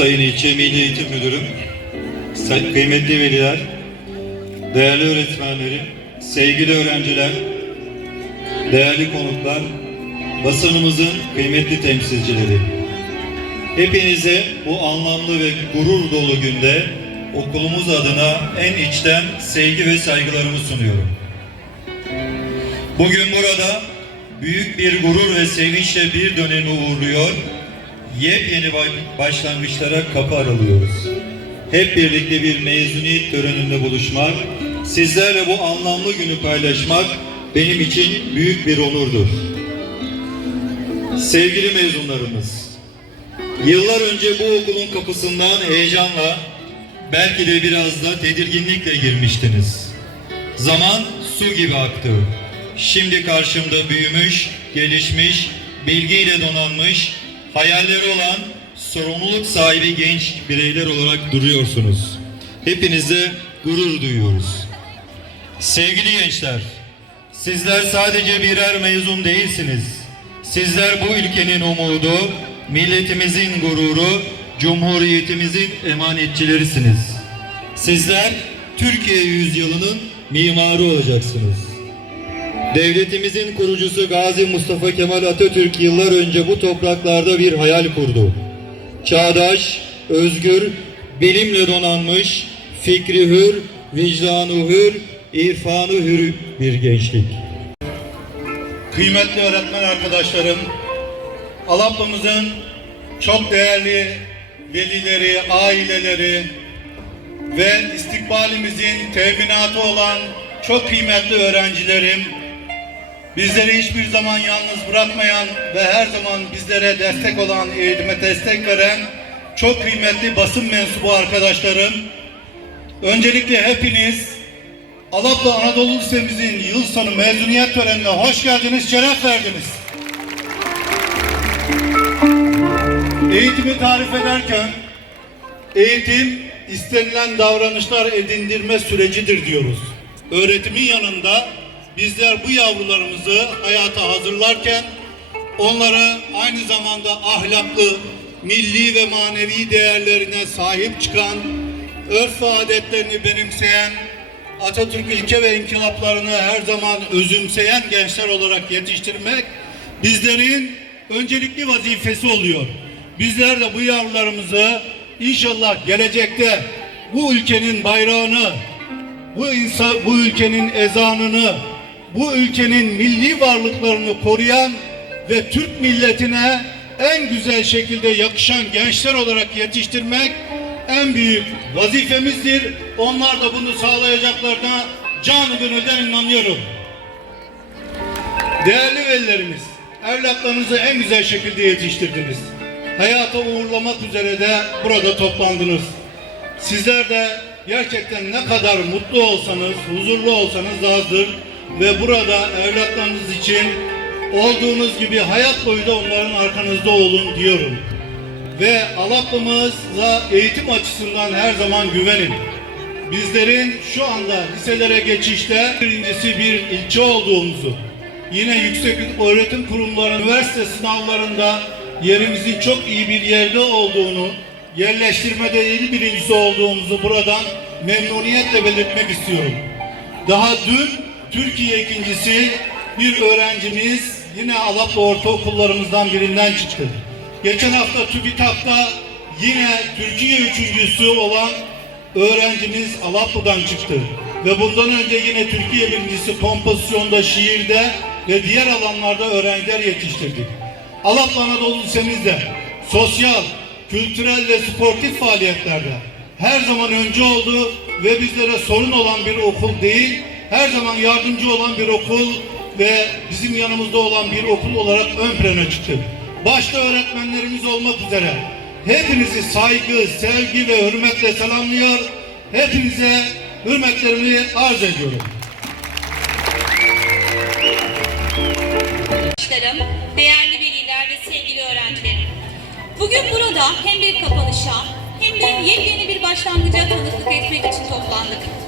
Sayın İlçe Milli Eğitim Müdürüm, kıymetli veliler, değerli öğretmenlerim, sevgili öğrenciler, değerli konuklar, basınımızın kıymetli temsilcileri. Hepinize bu anlamlı ve gurur dolu günde okulumuz adına en içten sevgi ve saygılarımı sunuyorum. Bugün burada büyük bir gurur ve sevinçle bir dönemi uğurluyor, yepyeni ba- başlangıçlara kapı aralıyoruz. Hep birlikte bir mezuniyet töreninde buluşmak, sizlerle bu anlamlı günü paylaşmak benim için büyük bir onurdur. Sevgili mezunlarımız, yıllar önce bu okulun kapısından heyecanla, belki de biraz da tedirginlikle girmiştiniz. Zaman su gibi aktı. Şimdi karşımda büyümüş, gelişmiş, bilgiyle donanmış, hayalleri olan sorumluluk sahibi genç bireyler olarak duruyorsunuz. Hepinize gurur duyuyoruz. Sevgili gençler, sizler sadece birer mezun değilsiniz. Sizler bu ülkenin umudu, milletimizin gururu, cumhuriyetimizin emanetçilerisiniz. Sizler Türkiye yüzyılının mimarı olacaksınız. Devletimizin kurucusu Gazi Mustafa Kemal Atatürk yıllar önce bu topraklarda bir hayal kurdu. Çağdaş, özgür, bilimle donanmış, fikri hür, vicdanı hür, irfanı hür bir gençlik. Kıymetli öğretmen arkadaşlarım, Alaplı'mızın çok değerli velileri, aileleri ve istikbalimizin teminatı olan çok kıymetli öğrencilerim, bizleri hiçbir zaman yalnız bırakmayan ve her zaman bizlere destek olan, eğitime destek veren çok kıymetli basın mensubu arkadaşlarım, öncelikle hepiniz Alaplı Anadolu Lisemizin yıl sonu mezuniyet törenine hoş geldiniz, şeref verdiniz. Eğitimi tarif ederken eğitim istenilen davranışlar edindirme sürecidir diyoruz. Öğretimin yanında bizler bu yavrularımızı hayata hazırlarken onları aynı zamanda ahlaklı, milli ve manevi değerlerine sahip çıkan, örf ve adetlerini benimseyen, Atatürk ilke ve inkılaplarını her zaman özümseyen gençler olarak yetiştirmek bizlerin öncelikli vazifesi oluyor. Bizler de bu yavrularımızı inşallah gelecekte bu ülkenin bayrağını, bu insan, bu ülkenin ezanını, bu ülkenin milli varlıklarını koruyan ve Türk milletine en güzel şekilde yakışan gençler olarak yetiştirmek en büyük vazifemizdir. Onlar da bunu sağlayacaklarına canı gönülden inanıyorum. Değerli velilerimiz, evlatlarınızı en güzel şekilde yetiştirdiniz. Hayata uğurlamak üzere de burada toplandınız. Sizler de gerçekten ne kadar mutlu olsanız, huzurlu olsanız azdır ve burada evlatlarınız için olduğunuz gibi hayat boyu da onların arkanızda olun diyorum. Ve Alaplımıza eğitim açısından her zaman güvenin. Bizlerin şu anda liselere geçişte birincisi bir ilçe olduğumuzu, yine yüksek öğretim kurumları, üniversite sınavlarında yerimizin çok iyi bir yerde olduğunu, yerleştirmede il birincisi olduğumuzu buradan memnuniyetle belirtmek istiyorum. Daha dün Türkiye ikincisi bir öğrencimiz yine Alaplı ortaokullarımızdan birinden çıktı. Geçen hafta TÜBİTAK'ta yine Türkiye üçüncüsü olan öğrencimiz Alaplı'dan çıktı. Ve bundan önce yine Türkiye birincisi kompozisyonda, şiirde ve diğer alanlarda öğrenciler yetiştirdik. Alaplı Anadolu Lisemizde sosyal, kültürel ve sportif faaliyetlerde her zaman önce oldu ve bizlere sorun olan bir okul değil, her zaman yardımcı olan bir okul ve bizim yanımızda olan bir okul olarak ön plana çıktı. Başta öğretmenlerimiz olmak üzere hepinizi saygı, sevgi ve hürmetle selamlıyor. Hepinize hürmetlerimi arz ediyorum. değerli veliler ve sevgili öğrencilerim. Bugün burada hem bir kapanışa hem de yepyeni bir başlangıca tanıklık etmek için toplandık.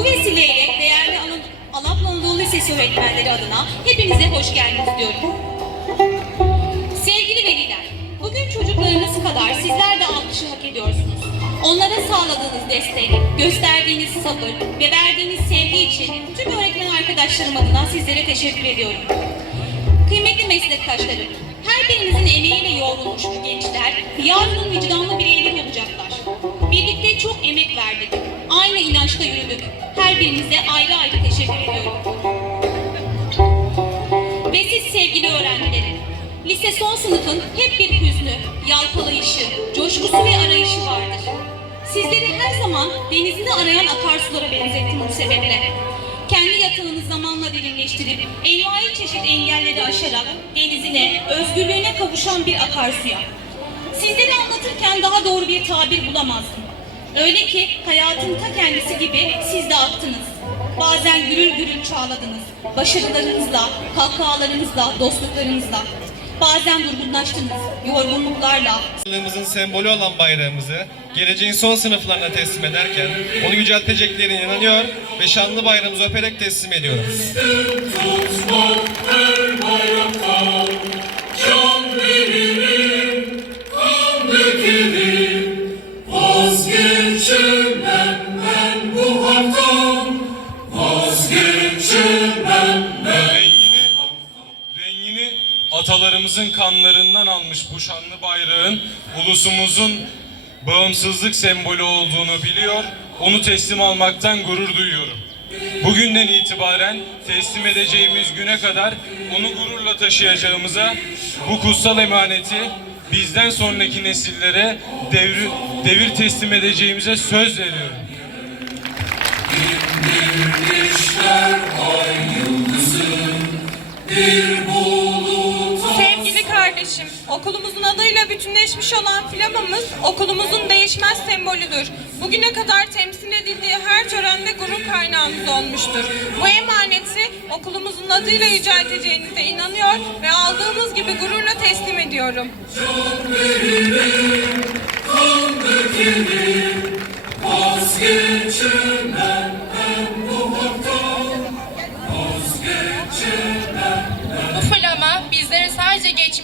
Bu vesileyle değerli Ana- Alaplı Anadolu Lisesi öğretmenleri adına hepinize hoş geldiniz diyorum. Sevgili veliler, bugün çocuklarınız kadar sizler de alkışı hak ediyorsunuz. Onlara sağladığınız destek, gösterdiğiniz sabır ve verdiğiniz sevgi için tüm öğretmen arkadaşlarım adına sizlere teşekkür ediyorum. Kıymetli meslektaşlarım, her birinizin emeğiyle yoğrulmuş bu gençler, yarının vicdanlı bireyler olacaklar. Birlikte çok emek verdik, aynı inançta yürüdük. Her birinize ayrı ayrı teşekkür ediyorum. Ve siz sevgili öğrencilerim, lise son sınıfın hep bir hüznü, yalpalayışı, coşkusu ve arayışı vardır. Sizleri her zaman denizini arayan akarsulara benzettim bu sebeple. Kendi yatağını zamanla derinleştirip, envai çeşit engelleri aşarak denizine, özgürlüğüne kavuşan bir akarsuya. Sizleri anlatırken daha doğru bir tabir bulamazdım. Öyle ki hayatın ta kendisi gibi siz de aktınız. Bazen gürül gürül çağladınız. Başarılarınızla, kahkahalarınızla, dostluklarınızla. Bazen durgunlaştınız, yorgunluklarla, Yılımızın sembolü olan bayrağımızı geleceğin son sınıflarına teslim ederken onu yücelteceklerine inanıyor ve şanlı bayrağımızı öperek teslim ediyorum. Rengini, atalarımızın kanlarından almış bu şanlı bayrağın ulusumuzun bağımsızlık sembolü olduğunu biliyor, onu teslim almaktan gurur duyuyorum. Bugünden itibaren teslim edeceğimiz güne kadar onu gururla taşıyacağımıza bu kutsal emaneti bizden sonraki nesillere devir, devir teslim edeceğimize söz veriyorum. Sevgili kardeşim, okulumuzun adıyla bütünleşmiş olan flamamız okulumuzun değişmez sembolüdür. Bugüne kadar temsil edildiği her törende gurur kaynağımız olmuştur. Bu emaneti okulumuzun adıyla yücelteceğinize inanıyor ve aldığımız gibi gururla teslim ediyorum. Bu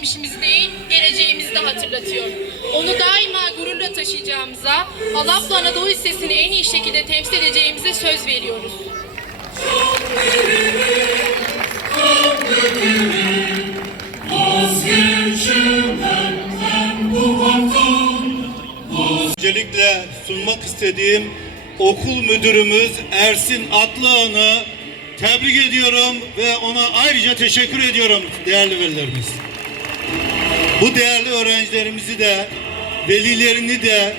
geçmişimizi değil, geleceğimizi de hatırlatıyor. Onu daima gururla taşıyacağımıza, Alaplı Anadolu Lisesi'ni en iyi şekilde temsil edeceğimize söz veriyoruz. Öncelikle sunmak istediğim okul müdürümüz Ersin Atlıhan'ı tebrik ediyorum ve ona ayrıca teşekkür ediyorum değerli velilerimiz. Bu değerli öğrencilerimizi de velilerini de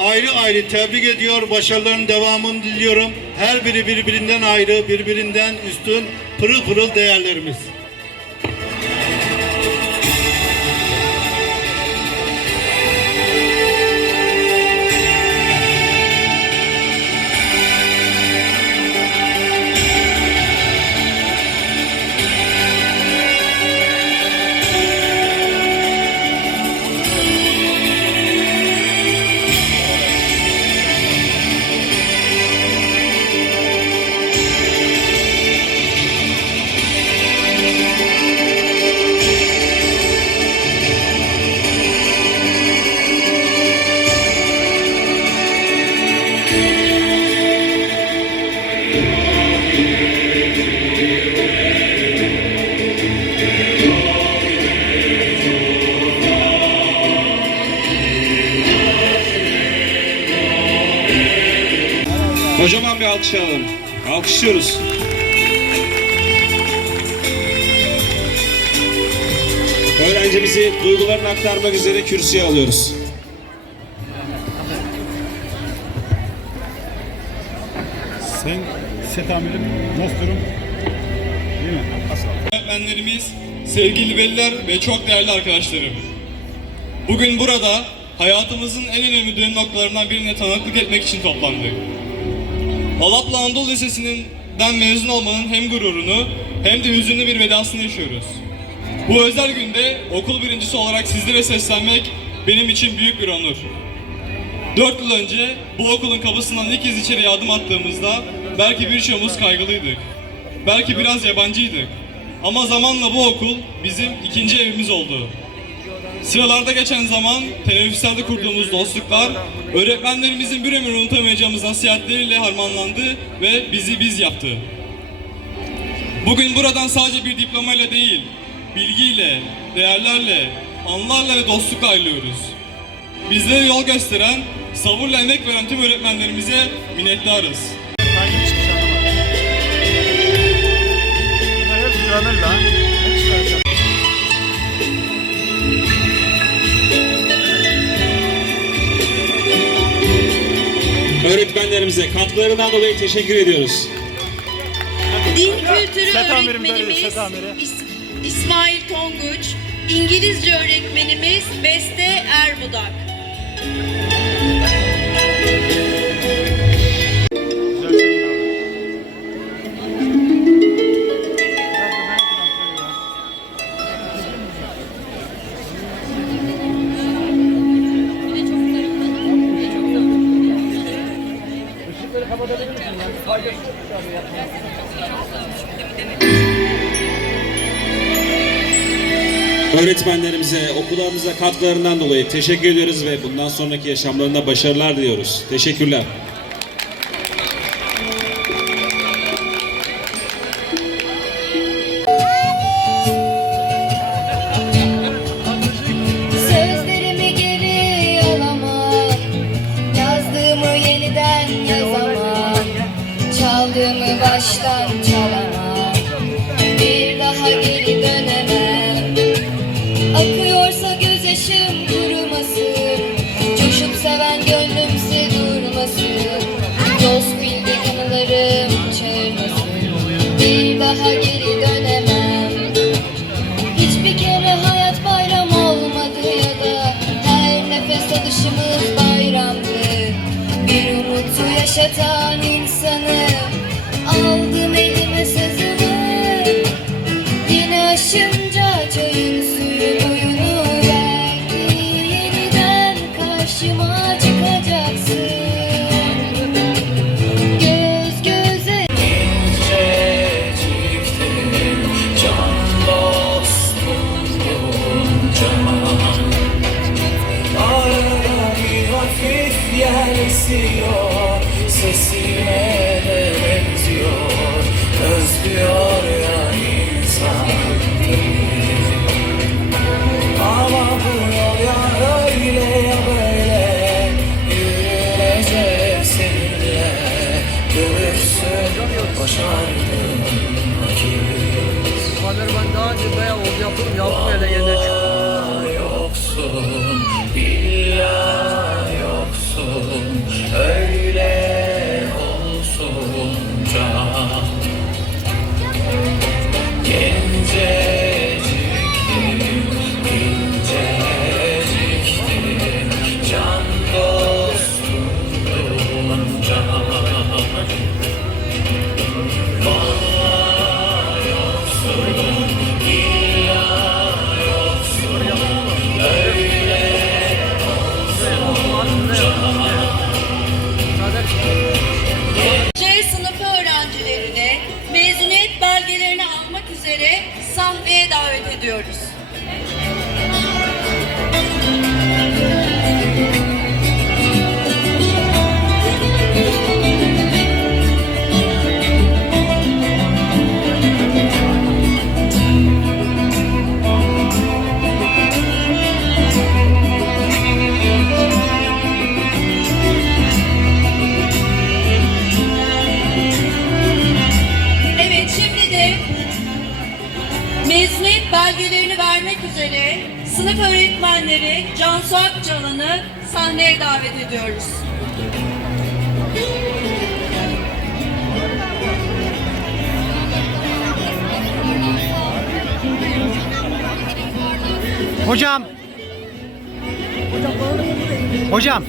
ayrı ayrı tebrik ediyor. Başarılarının devamını diliyorum. Her biri birbirinden ayrı, birbirinden üstün, pırıl pırıl değerlerimiz. Kocaman bir alkış alalım. Alkışlıyoruz. Öğrencimizi duygularını aktarmak üzere kürsüye alıyoruz. Sayın set amirim durum? İyi mi? Öğretmenlerimiz, sevgili veliler ve çok değerli arkadaşlarım. Bugün burada hayatımızın en önemli dönüm noktalarından birine tanıklık etmek için toplandık. Alaplı Anadolu Lisesi'nden mezun olmanın hem gururunu hem de hüzünlü bir vedasını yaşıyoruz. Bu özel günde okul birincisi olarak sizlere seslenmek benim için büyük bir onur. Dört yıl önce bu okulun kapısından ilk kez içeriye adım attığımızda belki birçoğumuz kaygılıydık. belki biraz yabancıydık. Ama zamanla bu okul bizim ikinci evimiz oldu. Sıralarda geçen zaman teneffüslerde kurduğumuz dostluklar öğretmenlerimizin bir ömür unutamayacağımız nasihatleriyle harmanlandı ve bizi biz yaptı. Bugün buradan sadece bir diplomayla değil, bilgiyle, değerlerle, anılarla ve dostlukla ayrılıyoruz. Bizlere yol gösteren, sabırla emek veren tüm öğretmenlerimize minnettarız. Öğretmenlerimize katkılarından dolayı teşekkür ediyoruz. Din kültürü öğretmenimiz İs- İsmail Tonguç, İngilizce öğretmenimiz Beste Erbudak. Öğretmenlerimize, okullarımıza katkılarından dolayı teşekkür ediyoruz ve bundan sonraki yaşamlarında başarılar diliyoruz. Teşekkürler. Bir daha Sesime de benziyor. Özlüyor ya insan. Ama bu yol ya öyle ya böyle. Yürünecek seninle. Görürsün başardım. Vakit ben daha önce bayağı oldu yaptım yaptım sahneye davet ediyoruz. Hocam. Hocam.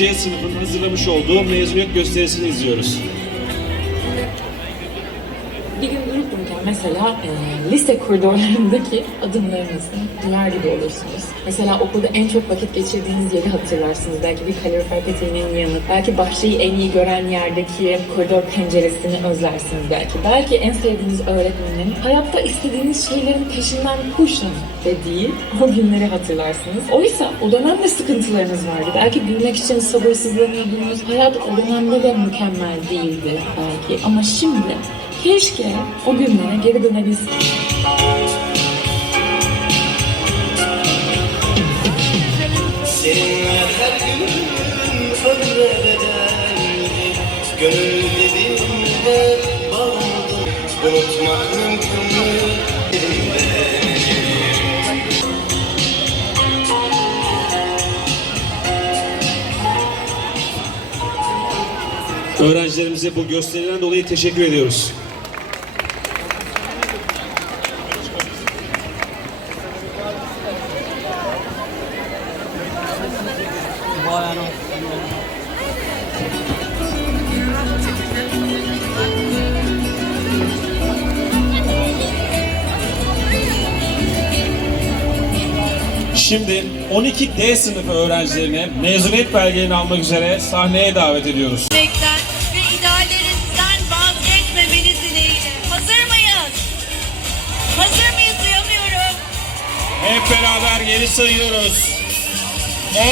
Şimdi 12C sınıfın hazırlamış olduğu mezuniyet gösterisini izliyoruz. Mesela e, lise koridorlarındaki adımlarınızı duyar gibi olursunuz. Mesela okulda en çok vakit geçirdiğiniz yeri hatırlarsınız. Belki bir kalorifer peteğinin yanı, belki bahçeyi en iyi gören yerdeki koridor penceresini özlersiniz belki. Belki en sevdiğiniz öğretmenin hayatta istediğiniz şeylerin peşinden koşun dediği o günleri hatırlarsınız. Oysa o dönemde sıkıntılarınız vardı. Belki büyümek için sabırsızlanıyordunuz. Hayat o dönemde de mükemmel değildi belki. Ama şimdi Keşke o günlere geri dönebilsek. Seninle her gün ömre bedeldi Gönül dibinde bağladım Unutmak mümkün mü? Öğrencilerimize bu gösteriden dolayı teşekkür ediyoruz. 12D sınıfı öğrencilerine mezuniyet belgelerini almak üzere sahneye davet ediyoruz. Emekten ve ideallerinizden vazgeçmemeniz dileğiyle. Hazır mıyız? Hazır mıyız? Duyamıyorum. Hep beraber geri sayıyoruz. 10,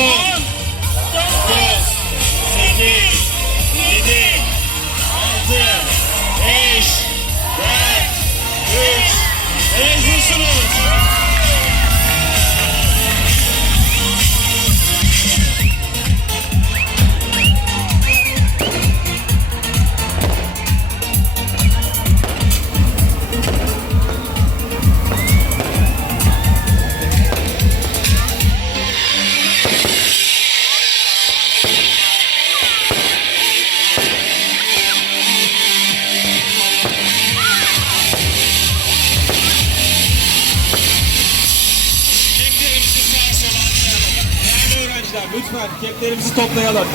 lütfen keplerimizi toplayalım.